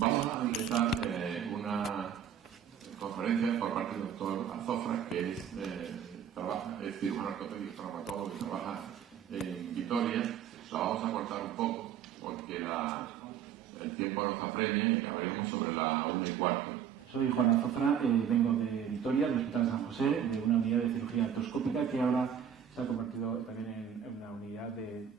Vamos a empezar una conferencia por parte del doctor Azofra, que es cirujano ortopédico, traumatólogo y trabaja en Vitoria. La vamos a cortar un poco porque el tiempo nos apremia y acabaremos sobre la 1:15. Soy Juan Azofra, vengo de Vitoria, del Hospital San José, de una unidad de cirugía artroscópica que ahora se ha convertido también en una unidad de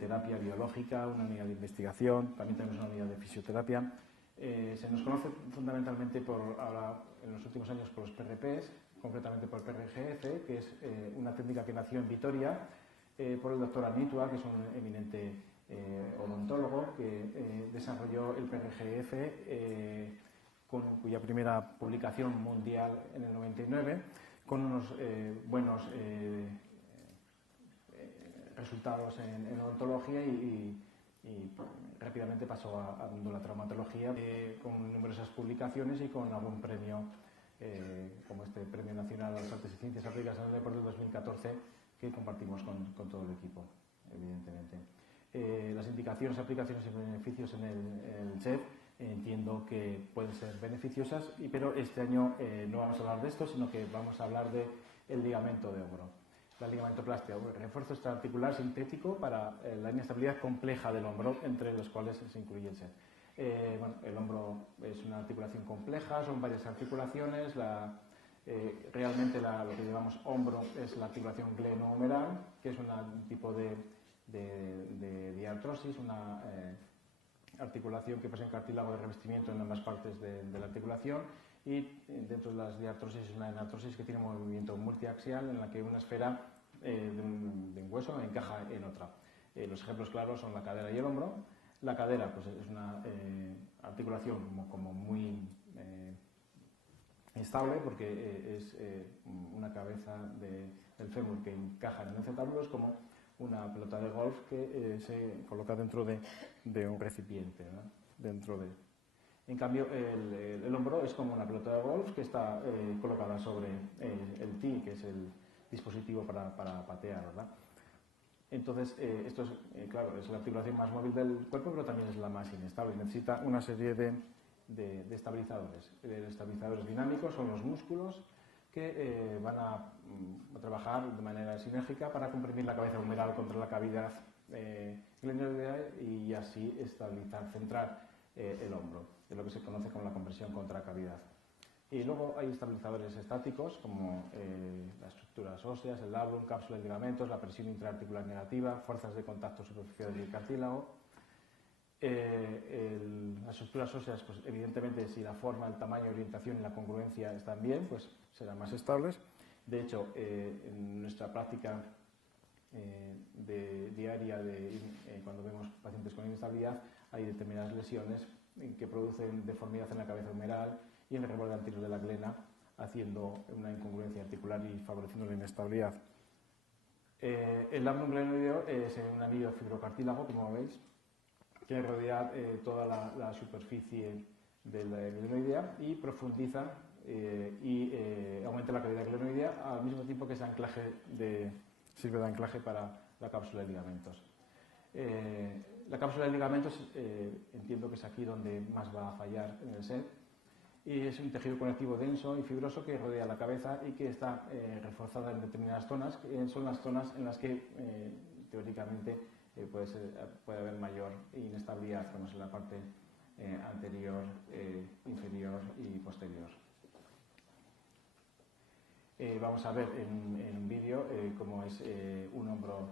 terapia biológica, una unidad de investigación, también tenemos una unidad de fisioterapia. Se nos conoce fundamentalmente ahora, en los últimos años por los PRPs, concretamente por el PRGF, que es una técnica que nació en Vitoria, por el doctor Anitua, que es un eminente odontólogo que desarrolló el PRGF, cuya primera publicación mundial en el 99, con unos buenos resultados en odontología y rápidamente pasó al mundo de la traumatología, con numerosas publicaciones y con algún premio, como este Premio Nacional a las Artes y Ciencias Aplicadas en el Deporte del 2014, que compartimos con todo el equipo, evidentemente. Las indicaciones, aplicaciones y beneficios en el SED entiendo que pueden ser beneficiosas, pero este año no vamos a hablar de esto, sino que vamos a hablar del ligamento de hombro. La ligamentoplastia, un refuerzo extraarticular sintético para la inestabilidad compleja del hombro, entre los cuales se incluye el SED. El hombro es una articulación compleja, son varias articulaciones. Realmente lo que llamamos hombro es la articulación glenohumeral, que es un tipo de diartrosis, una articulación que posee un cartílago de revestimiento en ambas partes de la articulación, y dentro de las diartrosis es una enatrosis que tiene un movimiento multiaxial en la que una esfera de un hueso encaja en otra. Los ejemplos claros son la cadera y el hombro. La cadera pues, es una articulación como muy estable, porque es una cabeza del fémur que encaja en el acetábulo, es como una pelota de golf que se coloca dentro de un recipiente, ¿no? En cambio, el hombro es como una pelota de golf que está colocada sobre el tee, que es el dispositivo para patear, ¿verdad? Entonces, esto es, claro, es la articulación más móvil del cuerpo, pero también es la más inestable. Necesita una serie de estabilizadores. Estabilizadores dinámicos son los músculos que van a trabajar de manera sinérgica para comprimir la cabeza humeral contra la cavidad glenoidea y así estabilizar, centrar el hombro, es lo que se conoce como la compresión contra cavidad. Y luego hay estabilizadores estáticos como las estructuras óseas, el labrum, cápsula de ligamentos, la presión intraarticular negativa, fuerzas de contacto superficiales del cartílago. Las estructuras óseas, pues evidentemente, si la forma, el tamaño, orientación y la congruencia están bien, pues serán más estables. De hecho, en nuestra práctica diaria, cuando vemos pacientes con inestabilidad, hay determinadas lesiones que producen deformidad en la cabeza humeral y en el reborde anterior de la glena, haciendo una incongruencia articular y favoreciendo la inestabilidad. El labrum glenoideo es un anillo fibrocartílago, como veis, que rodea toda la superficie de la glenoidea y profundiza y aumenta la cavidad glenoidea, al mismo tiempo que sirve de anclaje para la cápsula de ligamentos. La cápsula de ligamentos entiendo que es aquí donde más va a fallar en el SED, y es un tejido conectivo denso y fibroso que rodea la cabeza y que está reforzada en determinadas zonas, que son las zonas en las que teóricamente puede haber mayor inestabilidad, como es en la parte anterior, inferior y posterior. Vamos a ver en un vídeo cómo es un hombro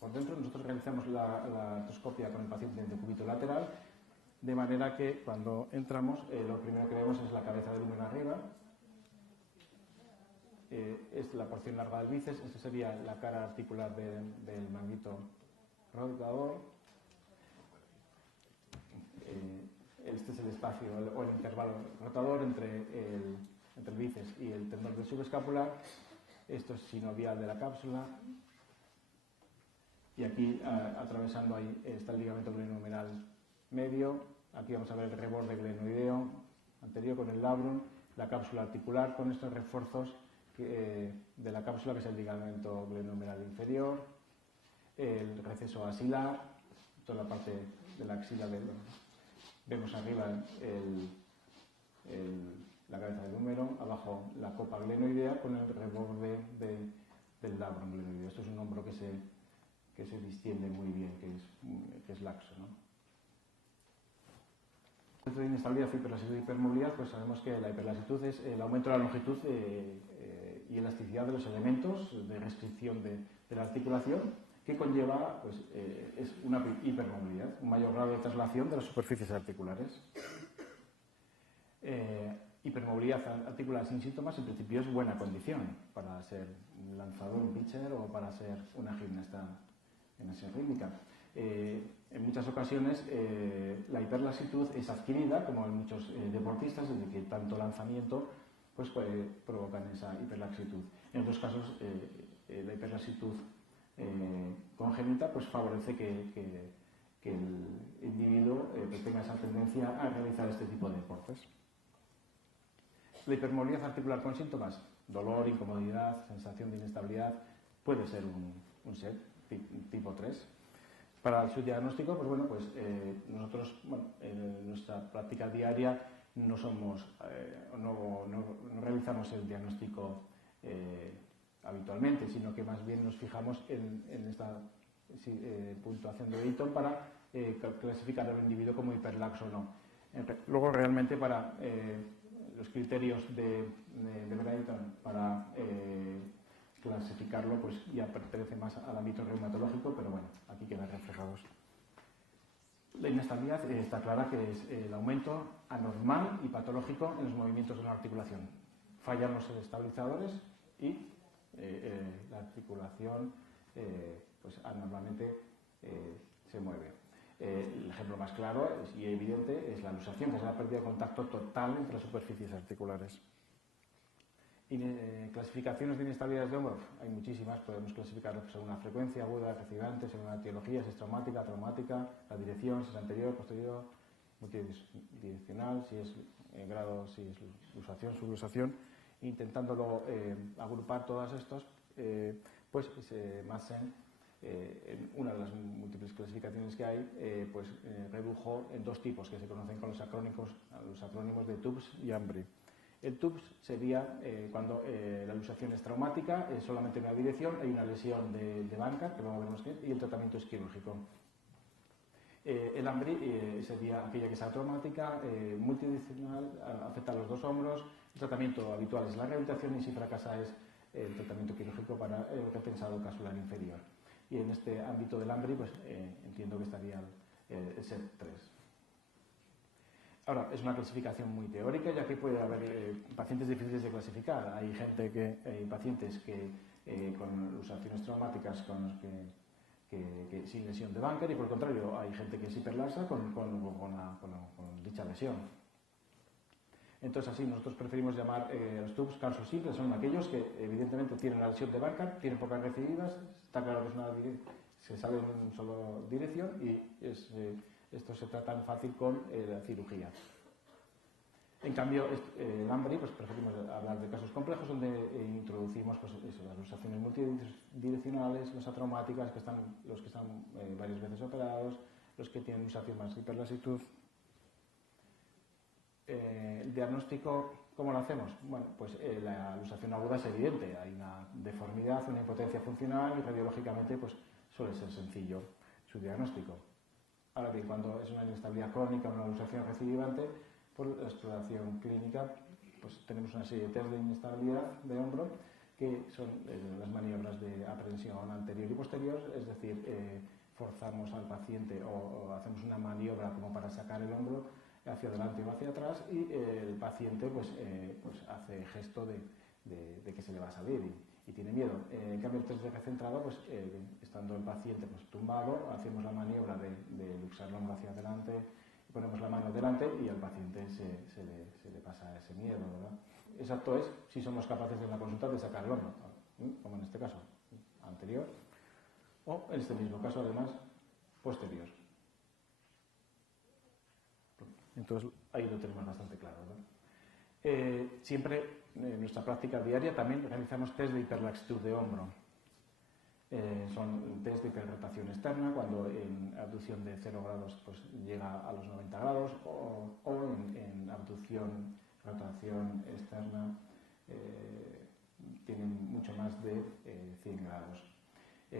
por dentro. Nosotros realizamos la artroscopia con el paciente en decúbito lateral, de manera que cuando entramos lo primero que vemos es la cabeza del húmero arriba. Es la porción larga del bíceps. Esta sería la cara articular del manguito rotador. Este es el espacio o el intervalo rotador entre el bíceps y el tendón del subescapular. Esto es sinovial de la cápsula. Y aquí, atravesando ahí, está el ligamento glenohumeral medio. Aquí vamos a ver el reborde glenoideo anterior con el labrum, la cápsula articular con estos refuerzos de la cápsula, que es el ligamento glenohumeral inferior, el receso axilar, toda la parte de la axila Vemos arriba la cabeza del húmero, abajo la copa glenoidea con el reborde del labrum glenoideo. Esto es un hombro que se distiende muy bien, que es laxo, ¿no? Dentro de inestabilidad, hiperlasitud y hipermovilidad, pues sabemos que la hiperlasitud es el aumento de la longitud y elasticidad de los elementos de restricción de la articulación, que conlleva pues, es una hipermovilidad, un mayor grado de traslación de las superficies articulares. Hipermovilidad articular sin síntomas en principio es buena condición para ser un lanzador, un pitcher o para ser una gimnasta rítmica. En muchas ocasiones la hiperlasitud es adquirida, como en muchos deportistas, desde que tanto lanzamiento pues, provocan esa hiperlaxitud. En otros casos la hiperlasitud congénita pues, favorece que el individuo tenga esa tendencia a realizar este tipo de deportes. La hipermovilidad articular con síntomas, dolor, incomodidad, sensación de inestabilidad, puede ser un SED tipo 3. Para el subdiagnóstico, pues bueno, pues nosotros, bueno, en nuestra práctica diaria no realizamos el diagnóstico habitualmente, sino que más bien nos fijamos en esta puntuación de Beighton para clasificar al individuo como hiperlaxo o no. Luego, realmente, para los criterios de Beighton para clasificarlo, pues ya pertenece más al ámbito reumatológico, pero bueno, aquí quedan reflejados. La inestabilidad está clara que es el aumento anormal y patológico en los movimientos de la articulación. Fallan los estabilizadores y la articulación pues anormalmente se mueve. El ejemplo más claro y evidente es la luxación, que es la pérdida de contacto total entre las superficies articulares. Clasificaciones de inestabilidades de hombro, hay muchísimas, podemos clasificarlas según la frecuencia aguda, recidente, según la etiología, si es traumática, traumática, la dirección, si es anterior, posterior, multidireccional, si es grado, si es luxación, subluxación, intentándolo agrupar todas estos, pues se basan en una de las múltiples clasificaciones que hay, pues redujo en dos tipos que se conocen con los acrónimos de TUBS y AMBRI. El TUBS sería cuando la luxación es traumática, es solamente una dirección, hay una lesión de banca, que luego veremos qué, y el tratamiento es quirúrgico. El AMBRI sería aquella que es traumática, multidireccional, afecta a los dos hombros, el tratamiento habitual es la rehabilitación y si fracasa es el tratamiento quirúrgico para el retensado casular inferior. Y en este ámbito del AMBRI, pues entiendo que estaría el SED3. Ahora, es una clasificación muy teórica, ya que puede haber pacientes difíciles de clasificar. Hay pacientes que con luxaciones traumáticas con los que sin lesión de Banker y por el contrario hay gente que es hiperlaxa con dicha lesión. Entonces así nosotros preferimos llamar los TUBS casos simples, son aquellos que evidentemente tienen la lesión de Banker, tienen pocas recididas, está claro que se sale en una sola dirección y estos se tratan fácil con la cirugía. En cambio, el AMBRI, pues preferimos hablar de casos complejos donde introducimos pues, las luxaciones multidireccionales, las atraumáticas, los que están varias veces operados, los que tienen luxación más hiperlasitud. El diagnóstico, ¿cómo lo hacemos? Bueno, pues la luxación aguda es evidente, hay una deformidad, una impotencia funcional y radiológicamente pues, suele ser sencillo su diagnóstico. Ahora bien, cuando es una inestabilidad crónica o una luxación recidivante, por la exploración clínica, pues tenemos una serie de test de inestabilidad de hombro que son las maniobras de aprehensión anterior y posterior, es decir, forzamos al paciente o hacemos una maniobra como para sacar el hombro hacia adelante o hacia atrás y el paciente pues hace gesto de que se le va a salir y tiene miedo. En cambio, el test de recentrado, pues estando el paciente pues, tumbado, hacemos la maniobra de luxar el hombro hacia adelante, ponemos la mano delante y al paciente se le pasa ese miedo, ¿verdad? Exacto es si somos capaces en la consulta de sacar el hombro, como en este caso, anterior, o en este mismo caso, además, posterior. Entonces, ahí lo tenemos bastante claro, ¿no? Siempre en nuestra práctica diaria también realizamos test de hiperlaxitud de hombro. Son test de hiperrotación externa, cuando en abducción de 0 grados pues, llega a los 90 grados, o en abducción, rotación externa, tienen mucho más de 100 grados.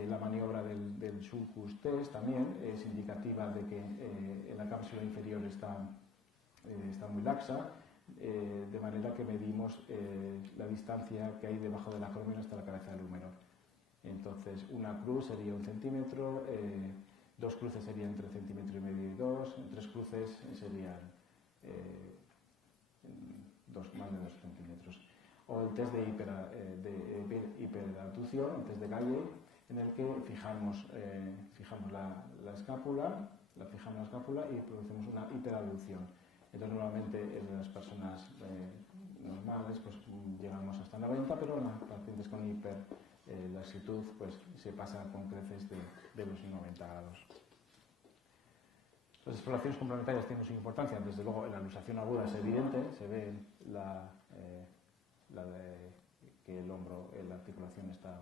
La maniobra del sulcus test también es indicativa de que en la cápsula inferior está muy laxa, de manera que medimos la distancia que hay debajo del acromion hasta la cabeza del húmero. Entonces, una cruz sería 1 centímetro, 2 cruces serían entre 1,5 centímetros y 2, 3 cruces serían más de 2 centímetros. O el test de hiperabducción, el test de Galley, en el que fijamos la escápula, y producimos una hiperabducción. Entonces, normalmente en las personas normales pues, llegamos hasta 90, pero en las pacientes con hiperlaxitud pues, se pasa con creces de los 90 grados. Las exploraciones complementarias tienen su importancia. Desde luego, en la luxación aguda es evidente, se ve que el hombro, la articulación está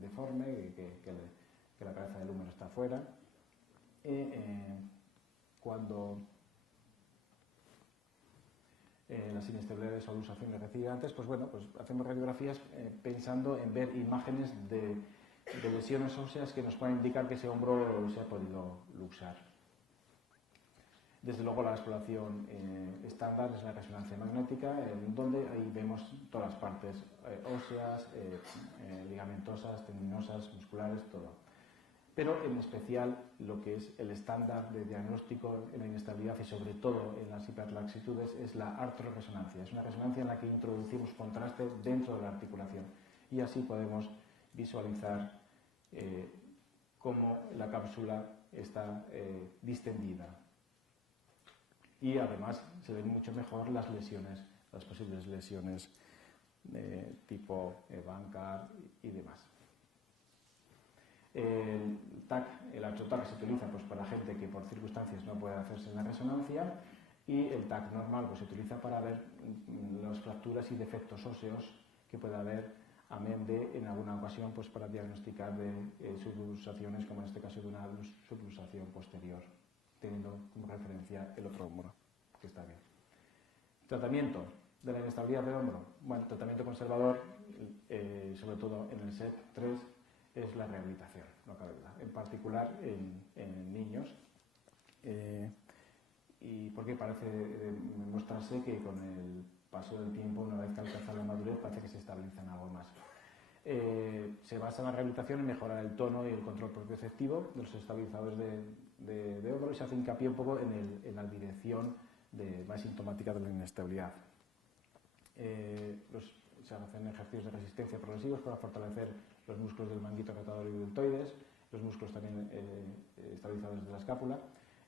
deforme, que la cabeza del húmero está fuera. Cuando las inestabilidades o luxaciones recientes, pues bueno, pues hacemos radiografías pensando en ver imágenes de lesiones óseas que nos puedan indicar que ese hombro se ha podido luxar. Desde luego, la exploración estándar es la resonancia magnética, en donde ahí vemos todas las partes óseas, ligamentosas, tendinosas, musculares, todo. Pero en especial lo que es el estándar de diagnóstico en la inestabilidad y sobre todo en las hiperlaxitudes es la artroresonancia. Es una resonancia en la que introducimos contraste dentro de la articulación y así podemos visualizar cómo la cápsula está distendida. Y además se ven mucho mejor las lesiones, las posibles lesiones tipo Bankart y demás. El TAC, el arthro-TAC se utiliza pues, para gente que por circunstancias no puede hacerse la resonancia, y el TAC normal pues, se utiliza para ver las fracturas y defectos óseos que puede haber, amén de, en alguna ocasión, pues, para diagnosticar de subluxaciones, como en este caso de una subluxación posterior, teniendo como referencia el otro hombro, que está bien. Tratamiento de la inestabilidad del hombro. Bueno, tratamiento conservador, sobre todo en el SEP3, es la rehabilitación, no cabe duda, en particular en niños, y porque parece demostrarse que con el paso del tiempo, una vez que alcanzan la madurez, parece que se estabilizan algo más. Se basa en la rehabilitación en mejorar el tono y el control propioceptivo de los estabilizadores de hombro, y se hace hincapié un poco en la dirección más sintomática de la inestabilidad. Se hacen ejercicios de resistencia progresivos para fortalecer los músculos del manguito rotador y deltoides, los músculos también estabilizadores de la escápula.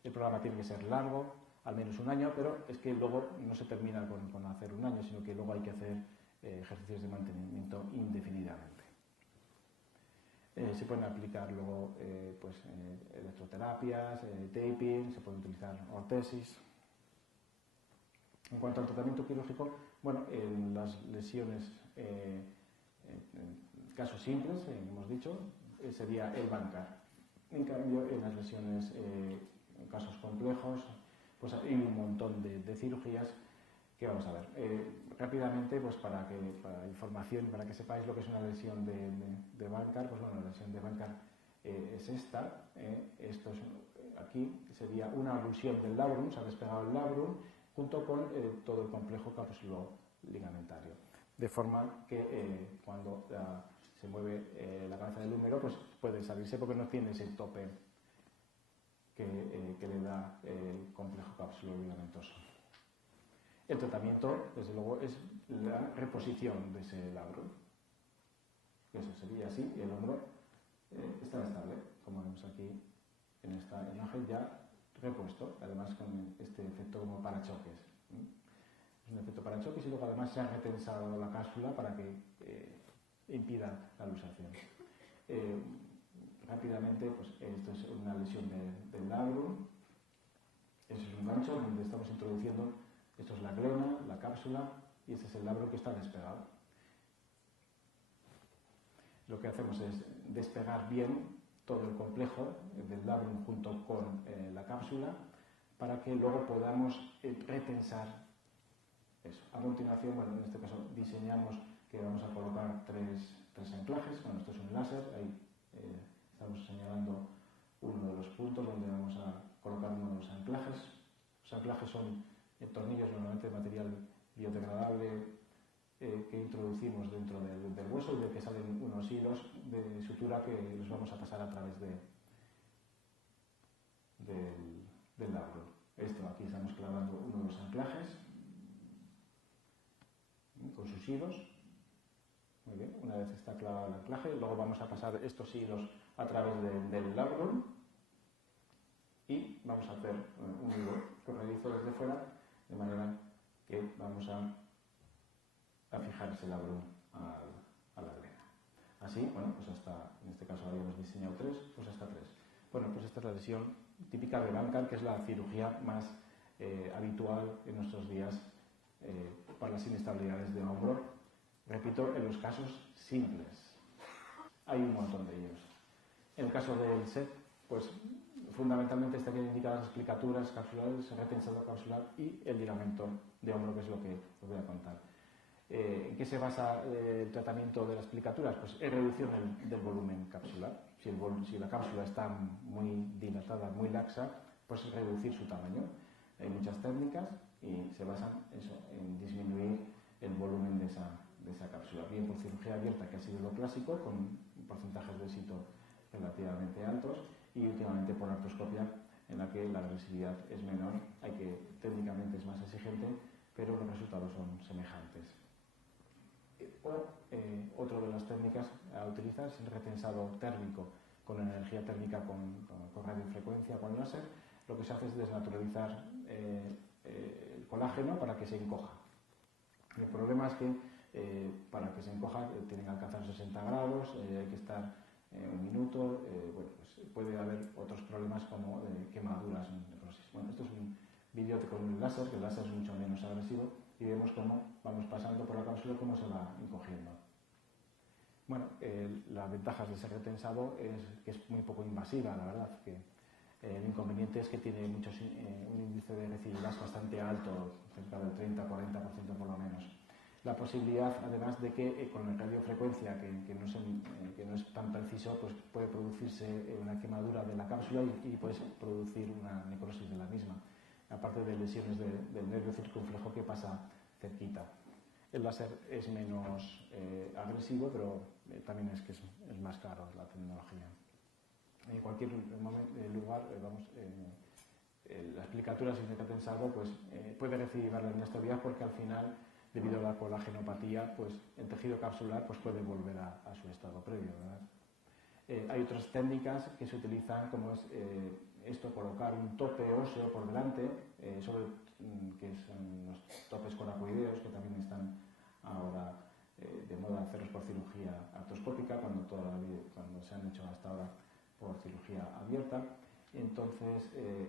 El programa tiene que ser largo, al menos 1 año, pero es que luego no se termina con hacer 1 año, sino que luego hay que hacer ejercicios de mantenimiento indefinidamente. Se pueden aplicar luego electroterapias, taping, se puede utilizar ortesis. En cuanto al tratamiento quirúrgico, bueno, en las lesiones, en casos simples, hemos dicho, sería el Bankart. En cambio, en las lesiones, en casos complejos, pues hay un montón de cirugías que vamos a ver. Rápidamente, pues para información, para que sepáis lo que es una lesión de Bankart, pues bueno, la lesión de Bankart es esta. Esto es, aquí sería una abulsión del labrum, se ha despegado el labrum, junto con todo el complejo capsulo-ligamentario. De forma que cuando se mueve la cabeza del húmero, pues puede salirse porque no tiene ese tope que le da el complejo capsulo-ligamentoso. El tratamiento, desde luego, es la reposición de ese labrum. Eso sería así, y el hombro está estable, como vemos aquí en esta imagen ya repuesto, además con este efecto como parachoques. Es un efecto parachoques y luego además se ha retensado la cápsula para que impida la luxación. Rápidamente, pues esto es una lesión del labrum. Eso es un gancho donde estamos introduciendo, esto es la glena, la cápsula, y este es el labrum que está despegado. lo que hacemos es despegar bien todo el complejo del labrum junto con la cápsula para que luego podamos retensar eso. A continuación, bueno, en este caso diseñamos que vamos a colocar tres anclajes. Bueno, esto es un láser, ahí estamos señalando uno de los puntos donde vamos a colocar uno de los anclajes. Los anclajes son tornillos normalmente de material biodegradable que introducimos dentro del hueso y de que salen unos hilos de sutura que los vamos a pasar a través del labrum. Esto, aquí estamos clavando uno de los anclajes con sus hilos. Muy bien, una vez está clavado el anclaje, luego vamos a pasar estos hilos a través del labrum y vamos a hacer un hilo corredizo desde fuera, de manera que vamos a fijar ese labrum a la glena. Así, bueno, pues hasta, en este caso habíamos diseñado 3, pues hasta 3. Bueno, pues esta es la lesión típica de Bankart, que es la cirugía más habitual en nuestros días para las inestabilidades de hombro. Repito, en los casos simples. Hay un montón de ellos. En el caso del SET, pues fundamentalmente estarían indicadas las explicaturas capsulares, el retensador capsular y el ligamento de hombro, que es lo que os voy a contar. ¿En qué se basa el tratamiento de las explicaturas? Pues en reducción del volumen capsular. Si la cápsula está muy dilatada, muy laxa, pues reducir su tamaño. Hay muchas técnicas y se basan en disminuir el volumen de esa cápsula. Bien por cirugía abierta, que ha sido lo clásico, con porcentajes de éxito relativamente altos, y últimamente por artroscopia, en la que la agresividad es menor, técnicamente es más exigente, pero los resultados son semejantes. Otra de las técnicas a utilizar es el retensado térmico con energía térmica con radiofrecuencia, con láser. Lo que se hace es desnaturalizar el colágeno para que se encoja. El problema es que para que se encoja tienen que alcanzar 60 grados, hay que estar un minuto, bueno, pues puede haber otros problemas como quemaduras, necrosis. Bueno, esto es un vídeo con un láser, que el láser es mucho menos agresivo, y vemos cómo vamos pasando por la cápsula y cómo se va encogiendo. Bueno, las ventajas de ese retensado es que es muy poco invasiva, la verdad, que el inconveniente es que tiene un índice de recidividad bastante alto, cerca del 30-40% por lo menos. La posibilidad, además de que con la radiofrecuencia, que no es tan preciso, pues puede producirse una quemadura de la cápsula y puede producir una necrosis de la misma, aparte de lesiones del nervio circunflejo que pasa cerquita. El láser es menos agresivo, pero también es que es más caro la tecnología. En cualquier lugar, la explicatura sin retensado pues, puede recibir la inestabilidad porque al final, debido a la colagenopatía, pues, el tejido capsular pues, puede volver a su estado previo, ¿verdad? Hay otras técnicas que se utilizan, como es colocar un tope óseo por delante, que son los topes coracoideos, que también están ahora de moda hacerlos por cirugía artroscópica, cuando se han hecho hasta ahora por cirugía abierta. Entonces,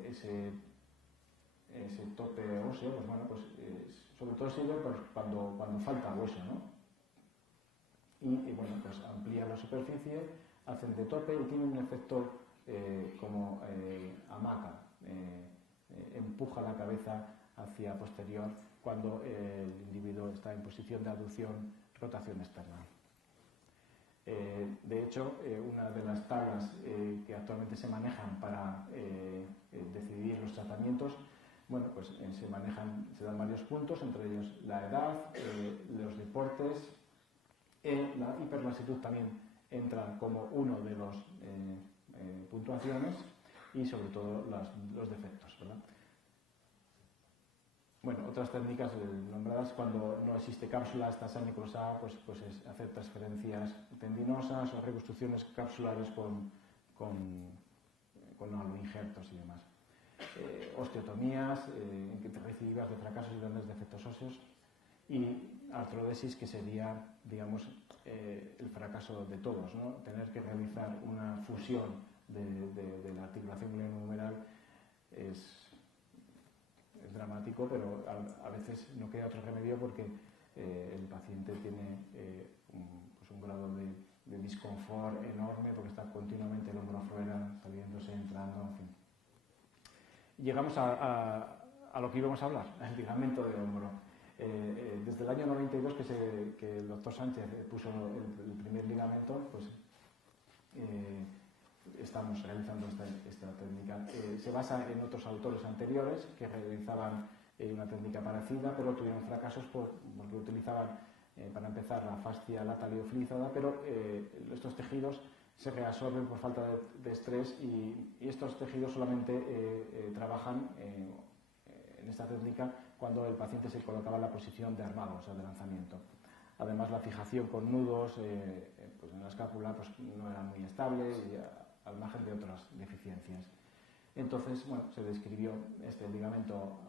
ese tope óseo, pues bueno, pues sobre todo sirve cuando falta hueso, ¿no? Y bueno, pues amplía la superficie, hacen de tope y tienen un efecto como hamaca, empuja la cabeza hacia posterior cuando el individuo está en posición de aducción, rotación externa. De hecho, una de las tablas que actualmente se manejan para decidir los tratamientos, bueno, pues se dan varios puntos, entre ellos la edad, los deportes, la hiperlasitud también entra como uno de los puntuaciones y sobre todo los defectos, ¿verdad? Bueno, otras técnicas nombradas cuando no existe cápsula, está necrosada, pues es hacer transferencias tendinosas o reconstrucciones capsulares con injertos y demás. Osteotomías, recidivas de fracasos y grandes defectos óseos, y artrodesis, que sería, digamos, el fracaso de todos, ¿no? Tener que realizar una fusión de la articulación glenohumeral es dramático, pero a veces no queda otro remedio porque el paciente tiene un grado de disconfort enorme porque está continuamente el hombro afuera, saliéndose, entrando, en fin. Llegamos a lo que íbamos a hablar, el ligamento de hombro. Desde el año 92 que el doctor Sánchez puso el primer ligamento, pues estamos realizando esta técnica. Se basa en otros autores anteriores que realizaban una técnica parecida, pero tuvieron fracasos porque utilizaban, para empezar, la fascia lata liofilizada, pero estos tejidos se reabsorben por falta de estrés y estos tejidos solamente trabajan en esta técnica cuando el paciente se colocaba en la posición de armado, o sea, de lanzamiento. Además, la fijación con nudos pues en la escápula pues, no era muy estable y al margen de otras deficiencias. Entonces, bueno, se describió este ligamento,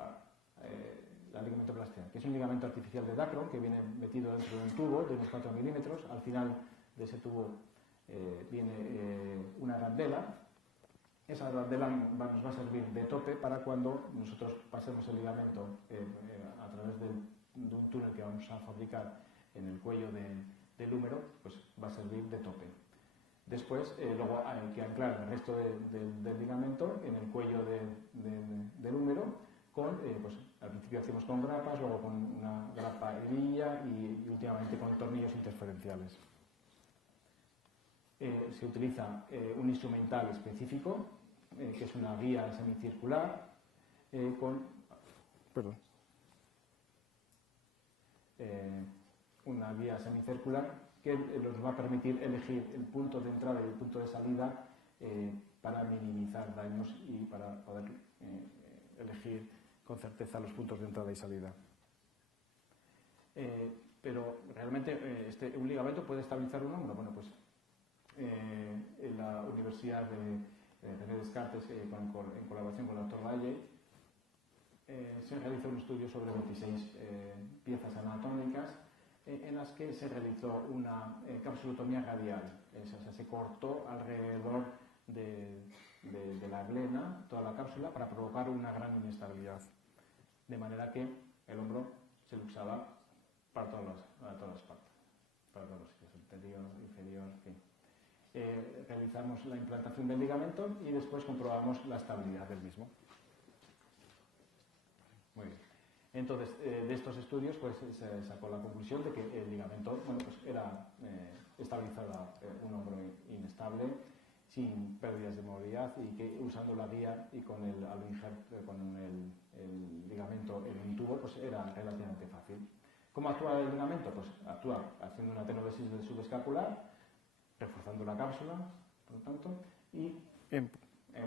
la ligamentoplastia, que es un ligamento artificial de Dacron que viene metido dentro de un tubo de unos 4 milímetros. Al final de ese tubo viene una arandela. Esa arandela nos va a servir de tope para cuando nosotros pasemos el ligamento a través de un túnel que vamos a fabricar en el cuello del húmero, pues va a servir de tope. Después, luego hay que anclar el resto del ligamento en el cuello del húmero con, pues al principio hacemos con grapas, luego con una grapa hebilla y últimamente con tornillos interferenciales. Se utiliza un instrumental específico, que es una guía semicircular, una guía semicircular que nos va a permitir elegir el punto de entrada y el punto de salida para minimizar daños y para poder elegir con certeza los puntos de entrada y salida. Pero realmente un ligamento puede estabilizar un hombro. Bueno, pues en la Universidad de René Descartes, en colaboración con el doctor Valle, se realizó un estudio sobre 26 piezas anatómicas en las que se realizó una capsulotomía radial. O sea, se cortó alrededor de la glena toda la cápsula para provocar una gran inestabilidad, de manera que el hombro se luxaba para todas las partes, para todos los sitios, anterior, inferior, en fin. Realizamos la implantación del ligamento y después comprobamos la estabilidad del mismo. Muy bien. Entonces, de estos estudios pues, se sacó la conclusión de que el ligamento pues, estabilizaba un hombro inestable, sin pérdidas de movilidad, y que usando la guía y con el ligamento en un tubo pues, era relativamente fácil. ¿Cómo actúa el ligamento? Pues actúa haciendo una tenodesis del subescapular, reforzando la cápsula, por lo tanto, y en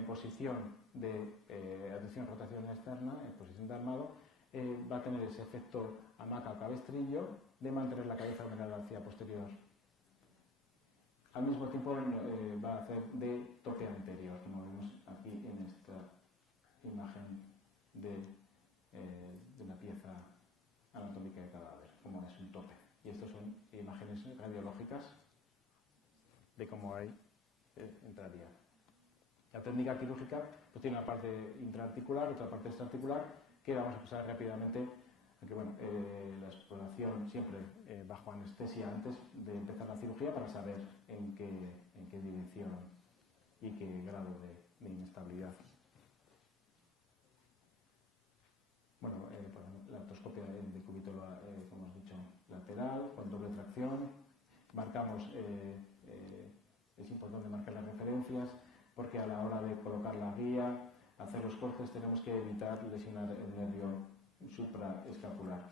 posición de aducción-rotación externa, en posición de armado, va a tener ese efecto hamaca o cabestrillo de mantener la cabeza mirada hacia posterior. Al mismo tiempo va a hacer de tope anterior, como vemos aquí en esta imagen de una pieza anatómica de cadáver, como es un tope. Y estas son imágenes radiológicas de cómo ahí entraría. La técnica quirúrgica pues, tiene una parte intraarticular, otra parte extraarticular, que vamos a pasar rápidamente, aunque bueno, la exploración siempre bajo anestesia antes de empezar la cirugía para saber en qué dirección y qué grado de inestabilidad. Bueno, por ejemplo, la artroscopia en decúbito, como hemos dicho, lateral, con doble tracción. Marcamos, es importante marcar las referencias, porque a la hora de colocar la guía, hacer los cortes, tenemos que evitar lesionar el nervio supraescapular.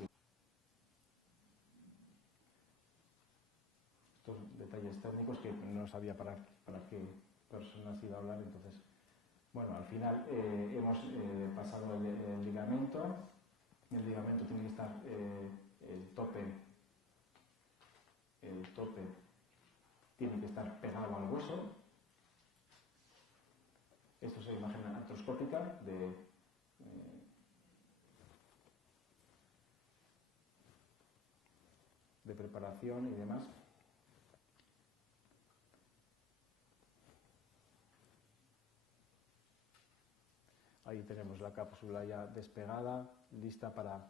Estos detalles técnicos que no sabía para qué personas iba a hablar, entonces, bueno, al final hemos pasado el ligamento. El ligamento tiene que estar el tope tiene que estar pegado al hueso. Esto es una imagen artroscópica de preparación y demás. Ahí tenemos la cápsula ya despegada, lista para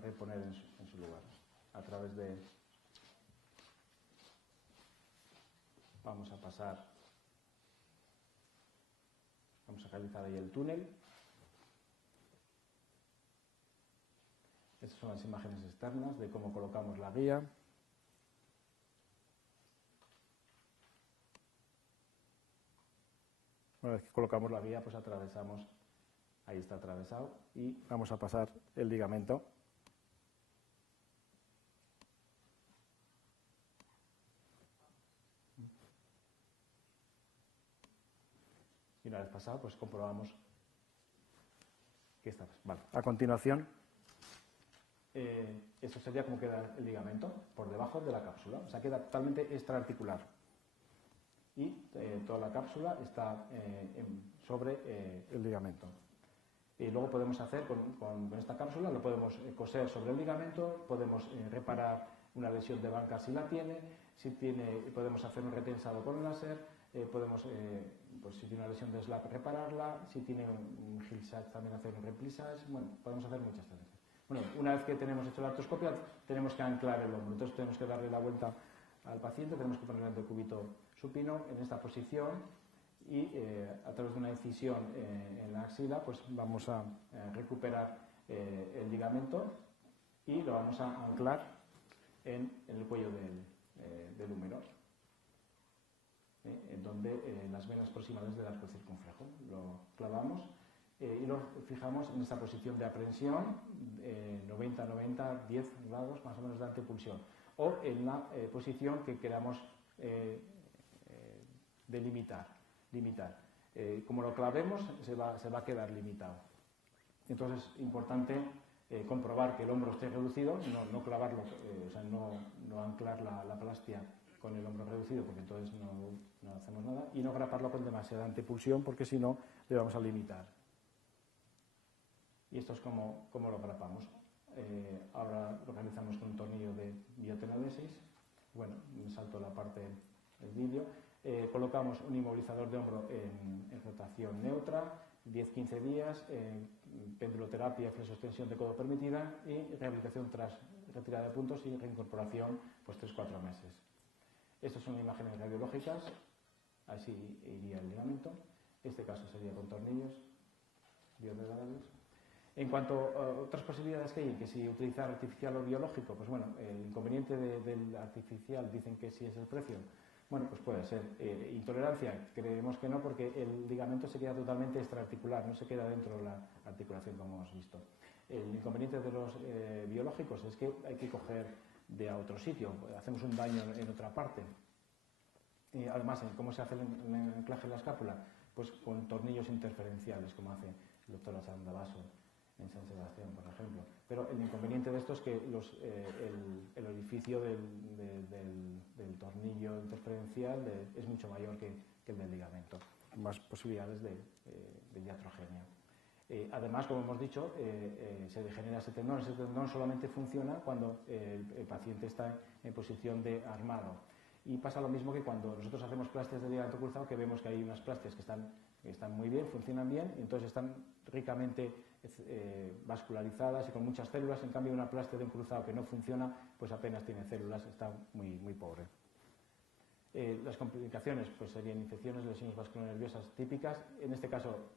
reponer en su lugar, a través de vamos a pasar, vamos a realizar ahí el túnel. Estas son las imágenes externas de cómo colocamos la guía. Una vez que colocamos la guía, pues atravesamos, ahí está atravesado, y vamos a pasar el ligamento. Y una vez pasado, pues comprobamos que está. Vale. A continuación, eso sería como queda el ligamento por debajo de la cápsula, o sea, queda totalmente extraarticular. Y toda la cápsula está sobre el ligamento. Y luego podemos hacer con esta cápsula, lo podemos coser sobre el ligamento, podemos reparar una lesión de banca si la tiene, podemos hacer un retensado con láser, podemos, pues si tiene una lesión de slap, repararla, si tiene un heel sag también hacer un replisage, bueno, podemos hacer muchas técnicas. Bueno, una vez que tenemos hecho la artroscopia, tenemos que anclar el hombro, entonces tenemos que darle la vuelta al paciente, tenemos que ponerle el decúbito supino en esta posición y a través de una incisión en la axila pues vamos a recuperar el ligamento y lo vamos a anclar en el cuello del húmero, en donde las venas proximales del arco circunflejo. Lo clavamos y lo fijamos en esta posición de aprensión, 90-90, 10 grados más o menos de antepulsión, o en la posición que queramos delimitar. Como lo clavemos, se va a quedar limitado. Entonces es importante comprobar que el hombro esté reducido, no clavarlo, o sea, no anclar la plastia con el hombro reducido, porque entonces no hacemos nada, y no graparlo con demasiada antepulsión, porque si no, le vamos a limitar. Y esto es como lo grapamos. Ahora lo realizamos con un tornillo de biotenadesis. Bueno, me salto la parte del vídeo. Colocamos un inmovilizador de hombro en rotación neutra, 10-15 días, penduloterapia, flexoextensión de codo permitida y rehabilitación tras retirada de puntos y reincorporación pues 3-4 meses. Estas son imágenes radiológicas, así iría el ligamento. Este caso sería con tornillos biodegradables. En cuanto a otras posibilidades que hay, que si utilizar artificial o biológico, pues bueno, el inconveniente del artificial dicen que sí es el precio. Bueno, pues puede ser. Intolerancia, creemos que no, porque el ligamento se queda totalmente extraarticular, no se queda dentro de la articulación, como hemos visto. El inconveniente de los biológicos es que hay que coger de a otro sitio, hacemos un daño en otra parte. Además, ¿cómo se hace el anclaje en la escápula? Pues con tornillos interferenciales, como hace el doctor Achandavaso en San Sebastián, por ejemplo. Pero el inconveniente de esto es que el orificio del tornillo interferencial es mucho mayor que el del ligamento, más posibilidades de iatrogenia. Además, como hemos dicho, se degenera ese tendón. Ese tendón solamente funciona cuando el paciente está en posición de armado. Y pasa lo mismo que cuando nosotros hacemos plastias de ligamento cruzado, que vemos que hay unas plastias que están muy bien, funcionan bien, y entonces están ricamente vascularizadas y con muchas células. En cambio, una plastia de un cruzado que no funciona, pues apenas tiene células, está muy pobre. Las complicaciones pues serían infecciones, lesiones vasculonerviosas típicas. En este caso,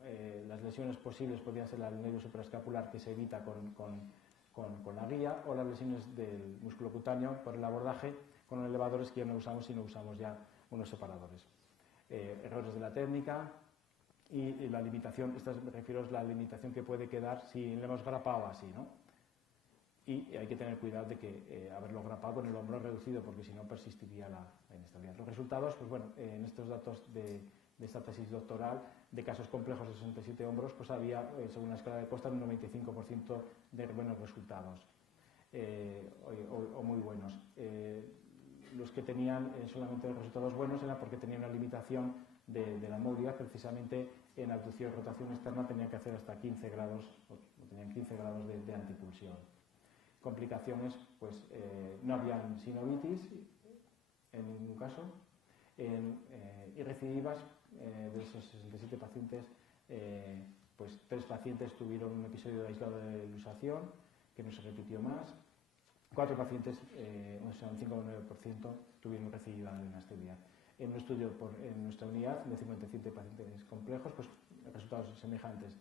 las lesiones posibles podrían ser la del nervio supraescapular, que se evita con la guía, o las lesiones del músculo cutáneo por el abordaje con elevadores que ya no usamos, si no usamos ya unos separadores. Errores de la técnica y la limitación, me refiero a la limitación que puede quedar si le hemos grapado así, ¿no? Y hay que tener cuidado de que haberlo grapado con el hombro reducido, porque si no persistiría la inestabilidad. Los resultados, pues bueno, en estos datos de esta tesis doctoral, de casos complejos de 67 hombros, pues había, según la escala de Costa, un 95% de buenos resultados, o muy buenos. Los que tenían solamente resultados buenos era porque tenían una limitación de la movilidad. Precisamente en abducción y rotación externa tenían que hacer hasta 15 grados, o tenían 15 grados de antipulsión. Complicaciones, pues no habían sinovitis en ningún caso, y recidivas. De esos 67 pacientes, pues 3 pacientes tuvieron un episodio aislado de luxación que no se repitió más. 4 pacientes, o sea, un 5,9%, tuvieron recidiva de anestesia. en un estudio en nuestra unidad de 57 pacientes complejos, pues resultados semejantes.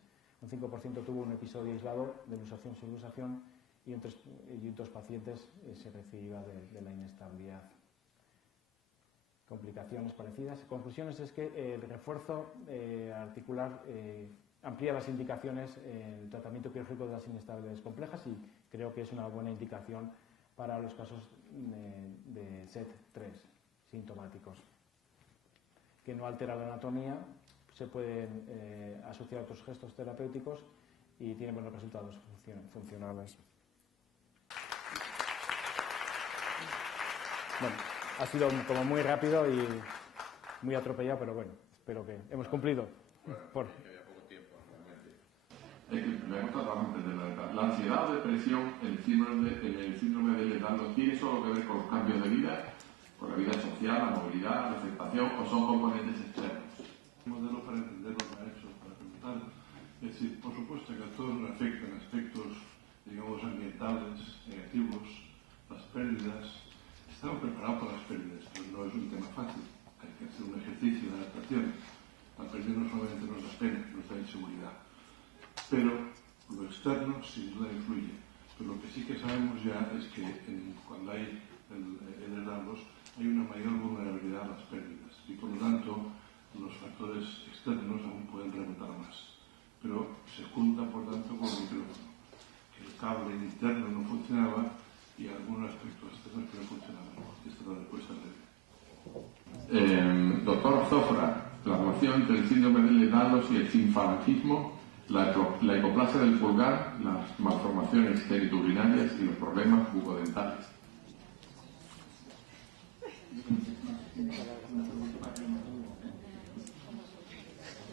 Un 5% tuvo un episodio aislado de luxación sin luxación y otros pacientes se recibía de la inestabilidad. Complicaciones parecidas. Conclusiones es que el refuerzo articular amplía las indicaciones en el tratamiento quirúrgico de las inestabilidades complejas y creo que es una buena indicación para los casos de SET3 sintomáticos. Que no altera la anatomía, se pueden asociar a otros gestos terapéuticos y tienen buenos resultados funcionales. Bueno, ha sido como muy rápido y muy atropellado, pero bueno, espero que hemos cumplido. Me ha costado bastante entender la ansiedad o depresión, el síndrome de Ehlers-Danlos, ¿tiene solo que ver con los cambios de vida, con la vida social, la movilidad, la aceptación, o son componentes externos? Un modelo para entender lo que ha hecho, para preguntar. Es decir, por supuesto que a todos nos afectan aspectos, digamos, ambientales, negativos, las pérdidas. Estamos preparados para las pérdidas, pero no es un tema fácil. Hay que hacer un ejercicio de adaptación. La pérdida no solamente nos da pena, nos da inseguridad. Pero lo externo sin duda influye. Pero lo que sí que sabemos ya es que cuando hay Ehlers-Danlos hay una mayor vulnerabilidad a las pérdidas y por lo tanto los factores externos aún pueden rebotar más. Pero se junta por tanto con el micrófono, que el cable interno no funcionaba y algunos aspectos externos que no funcionaban. Esta es la respuesta breve. Doctor Zofra, la relación entre el síndrome de Ehlers-Danlos y el sinfalangismo, la hipoplasia del pulgar, las malformaciones genitourinarias y los problemas bucodentales.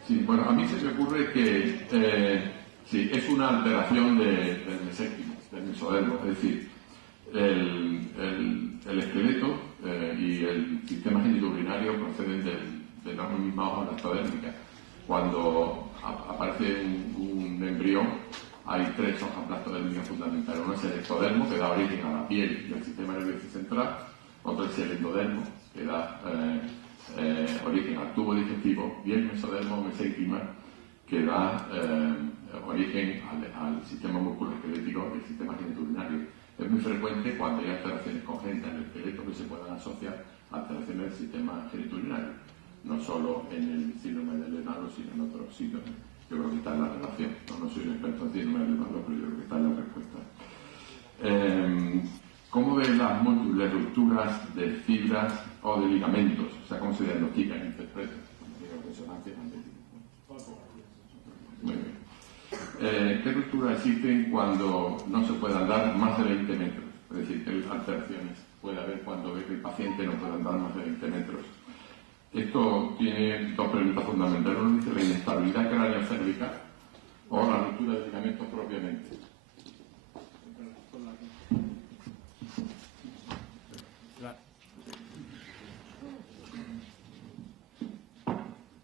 Sí, bueno, a mí se me ocurre que sí, es una alteración del meséquimo, del mesodermo, es decir, el esqueleto y el sistema genitourinario proceden de la misma hoja blastodérmica. Cuando aparece un embrión, hay tres hojas blastodérmicas fundamentales. Uno es el ectodermo, que da origen a la piel del sistema nervioso central. Otro es el endodermo, que da origen al tubo digestivo. Y el mesodermo o mesénquima, que da origen al sistema musculoesquelético del sistema genitourinario. Es muy frecuente cuando hay alteraciones congénitas en el esqueleto que se puedan asociar a alteraciones del sistema genitourinario. No solo en el síndrome de Ehlers-Danlos, sino en otros sitios. Yo creo que está en la relación. No soy un experto en síndrome de Ehlers-Danlos, pero yo creo que está en la respuesta. ¿Cómo ven las múltiples rupturas de fibras o de ligamentos? O sea, ¿cómo se diagnostican y interpretan? Muy bien. ¿Qué rupturas existen cuando no se puede andar más de 20 metros? Es decir, ¿qué alteraciones puede haber cuando ve que el paciente no puede andar más de 20 metros? Esto tiene dos preguntas fundamentales. Uno dice la inestabilidad craneocervical o la ruptura de ligamentos propiamente.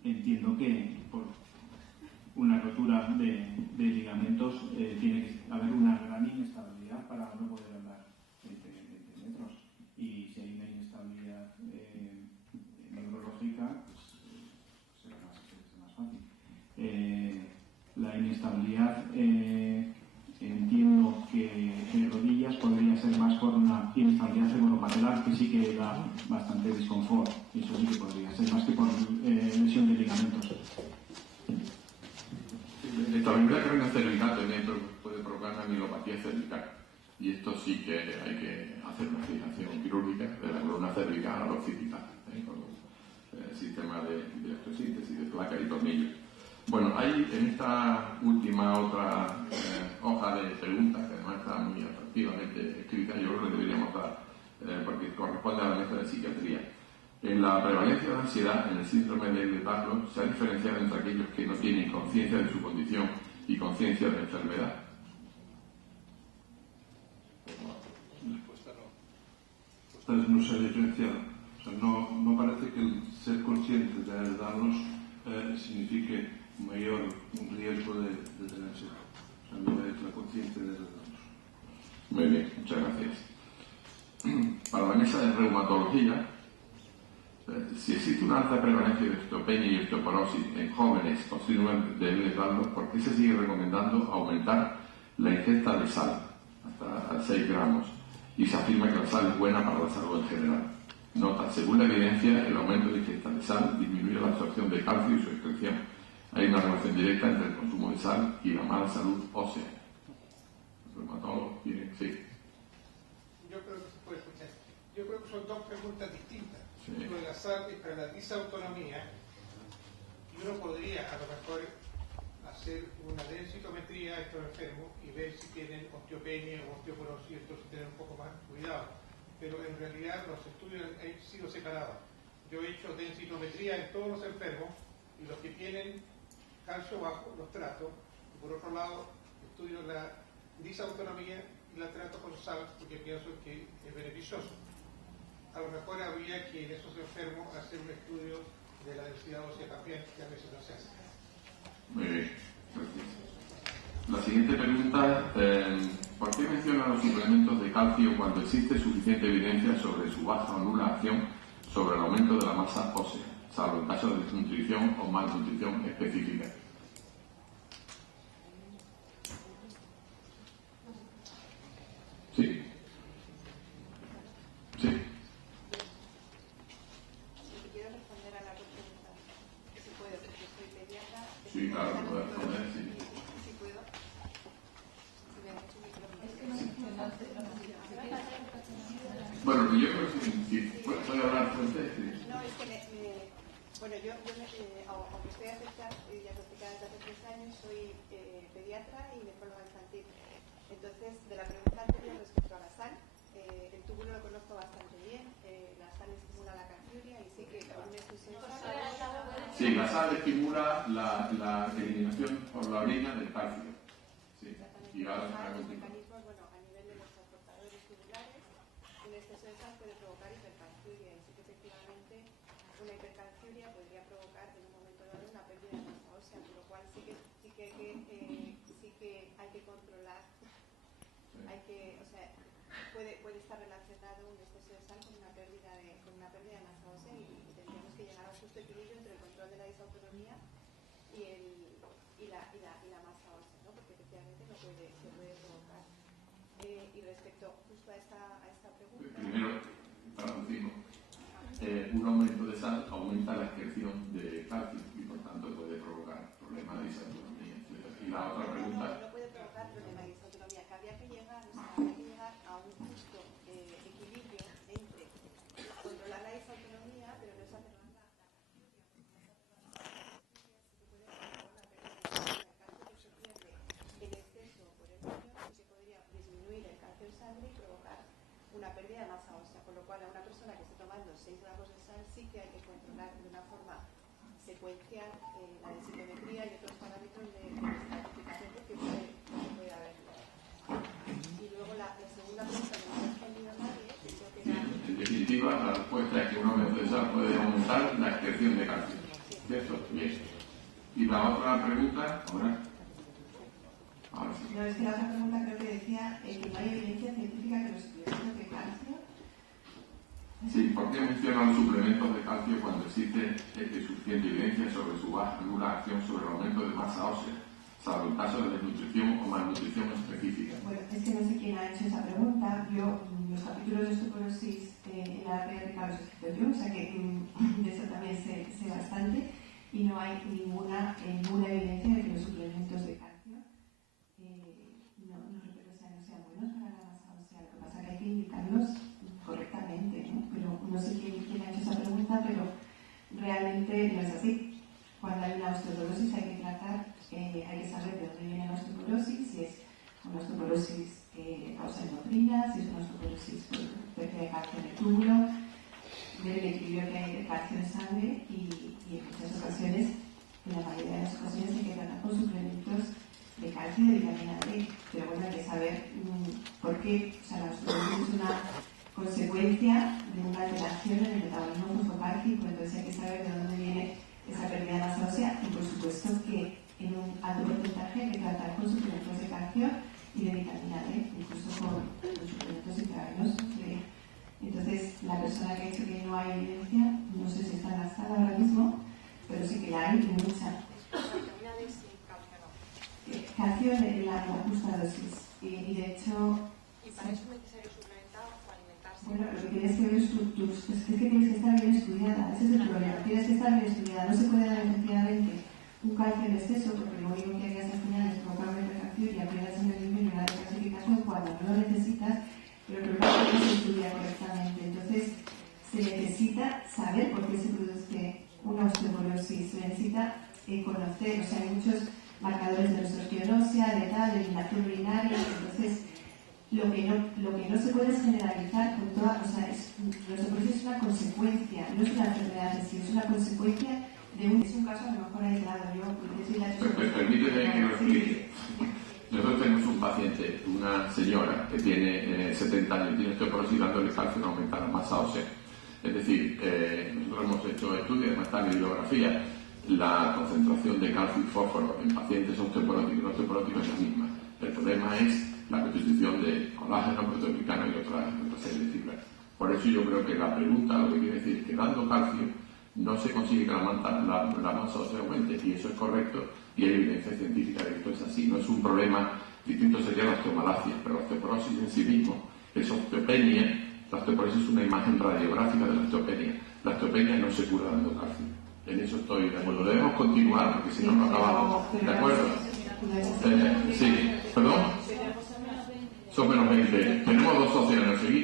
Entiendo que por una rotura de ligamentos tiene que haber una gran inestabilidad para no poder andar 20 metros. Y si hay una inestabilidad neurológica, pues será más fácil. La inestabilidad, entiendo que en rodillas podría ser más por una inestabilidad femoropatelar, que sí que da bastante disconfort. Y eso sí que podría ser más que por lesión de ligamentos. La estabilidad craneocervical también puede provocar una mielopatía cervical. Y esto sí que hay que hacer una fijación quirúrgica de la columna cervical a la occipital, con el sistema de electrosíntesis de placa y tornillos. Bueno, hay en esta última otra hoja de preguntas, que además está muy atractivamente escrita, yo creo que deberíamos dar, porque corresponde a la mesa de psiquiatría. En la prevalencia de ansiedad en el síndrome de Ehlers-Danlos se ha diferenciado entre aquellos que no tienen conciencia de su condición y conciencia de la enfermedad. Entonces no se ha diferenciado. O sea, no parece que el ser consciente de Ehlers-Danlos signifique un riesgo de tener ansiedad. O sea, no es la conciencia de Ehlers-Danlos. Muy bien, muchas gracias. Para la mesa de reumatología, Si existe una alta prevalencia de osteopenia y osteoporosis en jóvenes con síndrome de Ehlers-Danlos, ¿por qué se sigue recomendando aumentar la ingesta de sal hasta 6 gramos? Y se afirma que la sal es buena para la salud en general. Nota, según la evidencia, el aumento de ingesta de sal disminuye la absorción de calcio y su excreción. Hay una relación directa entre el consumo de sal y la mala salud ósea. ¿Los reumatólogos quieren? Sí. Yo creo que se puede escuchar. Yo creo que son dos preguntas distintas. Sí. Lo de la sal y para la disautonomía, y uno podría a lo mejor hacer una densitometría a estos enfermos y ver si tienen osteopenia o osteoporosis, entonces tener un poco más cuidado. Pero en realidad los estudios han sido separados. Yo he hecho densitometría en todos los enfermos y los que tienen calcio bajo los trato. Y por otro lado, estudio la disautonomía y la trato con sal porque pienso que es beneficioso. A lo mejor habría que en esos enfermos hacer un estudio de la densidad ósea también, que a veces no se hace. Muy bien, gracias. La siguiente pregunta, ¿por qué menciona los suplementos de calcio cuando existe suficiente evidencia sobre su baja o nula acción sobre el aumento de la masa ósea, salvo en caso de desnutrición o malnutrición específica? Sí. Sí. Quiero responder a la pregunta, si puedo, porque soy pediatra. Sí, claro, puedo responder, sí. Si puedo. Si me dejo el micrófono. Bueno, yo creo que si puedo hablar frente. Sí. No, es que bueno, yo aunque estoy diagnosticada desde hace 3 años, soy pediatra y nefróloga infantil. Entonces, de la pregunta anterior respecto a la sal, el túbulo lo conozco bastante bien. La sal estimula la calciuria y sí que un estudio. Sí, la sal estimula la eliminación por la orina del calcio. Sí. Y ahora Los mecanismos, bueno, a nivel de los transportadores tubulares, un exceso de sal puede provocar hipercalciuria y sí que efectivamente una hipercalciuria podría provocar en un momento dado una pérdida de masa ósea, por lo cual sí que hay que controlar, o sea, puede estar relacionado un exceso de sal con una pérdida de masa ósea y tendríamos que llegar a un justo equilibrio entre el control de la disautonomía y la masa ósea, ¿no? Porque efectivamente se puede provocar. Y respecto justo a esta pregunta. Primero, para decirlo, un aumento de sal aumenta la excreción de calcio y por tanto puede provocar problemas de disautonomía. Y la otra pregunta. No puede provocar problemas de disautonomía, que habría que llegar a un justo equilibrio entre controlar la disautonomía, pero no exacerbar la calciuria, porque se puede provocar una pérdida de calcio que se pierde en exceso por el riñón y se podría disminuir el calcio en sangre y provocar una pérdida de masa ósea, por lo cual a una persona que esté tomando 6 gramos de sal sí que hay que controlar de una forma secuencial la densitometría y otros parámetros de estratificación porque puede haber. Y luego la segunda pregunta que no ha respondido nadie, que creo que era... En definitiva, la respuesta es que un aumento de sal puede aumentar la excreción de calcio. ¿Cierto? Bien. Y la otra pregunta, ahora sí. No, es que la otra pregunta creo que decía que no hay evidencia científica que los suplementos de calcio. Sí, ¿por qué menciona los suplementos de calcio cuando existe suficiente evidencia sobre su baja o nula acción sobre el aumento de masa ósea, salvo en caso de desnutrición o malnutrición específica? Bueno, es que no sé quién ha hecho esa pregunta. Yo, los capítulos de osteoporosis en la PRK los he escrito yo, o sea que de eso también sé bastante, y no hay ninguna evidencia de que los suplementos de calcio no sean buenos para la masa ósea. Lo que pasa es que hay que indicarlos correctamente, ¿no? Pero no sé quién ha hecho esa pregunta, pero realmente no es así. Cuando hay una osteoporosis hay que tratar, hay que saber de dónde viene la osteoporosis, si es una osteoporosis que causa endocrina, si es una osteoporosis por pérdida de calcio en el túbulo, ver el equilibrio que hay de calcio en sangre y en muchas ocasiones, en la mayoría de las ocasiones hay que tratar con suplementos de calcio y de vitamina D, pero bueno, hay que saber por qué, o sea, la osteoporosis es una consecuencia de una alteración en el metabolismo fosfocálcico, entonces hay que saber de dónde viene esa pérdida de masa ósea y por supuesto que en un alto porcentaje hay que tratar con suplementos de calcio y de vitamina D, incluso con suplementos intravenosos. Entonces, la persona que ha dicho que no hay evidencia, no sé si está en la sala ahora mismo, pero sí que la hay y mucha. Calcio en la justa dosis. Y de hecho... ¿Y para eso es necesario suplementar o alimentarse? Bueno, lo que tienes que ver es es que tienes que estar bien estudiada. Ese es el problema. Tienes que estar bien estudiada. No se puede dar efectivamente un calcio en exceso, porque lo único que hagas al final es provocar una hipercalcio y aprietas en el nivel de la reclasificación cuando no lo necesitas, pero el problema es que no se estudia correctamente. Entonces, se necesita saber por qué se produce una osteoporosis. Se necesita conocer, o sea, hay muchos marcadores de resorción ósea, de tal, de eliminación urinaria. Entonces, lo que no se puede es generalizar con toda, o sea, la osteoporosis es una consecuencia, no es una enfermedad en sí, es una consecuencia de es un caso a lo mejor aislado. Permíteme que lo explique. Nosotros tenemos un paciente, una señora que tiene 70 años, tiene osteoporosis, dándole calcio no aumenta la masa ósea. Es decir, nosotros hemos hecho estudios, además está en bibliografía, la concentración de calcio y fósforo en pacientes osteoporóticos y no osteoporóticos es la misma. El problema es la constitución de colágeno, proteoglicano y otra serie de fibras. Por eso yo creo que la pregunta lo que quiere decir es que dando calcio no se consigue que la masa ósea aumente, y eso es correcto, y hay evidencia científica de que esto es así. No es un problema, distinto sería la osteomalacia, pero la osteoporosis en sí mismo es osteopenia. La osteoporosis es una imagen radiográfica de la osteopenia. La osteopenia no se cura dando calcio. En eso estoy de acuerdo. Debemos continuar, porque si no, no acabamos. ¿De acuerdo? Sí, perdón. Son menos 20. Tenemos 2 opciones. Seguir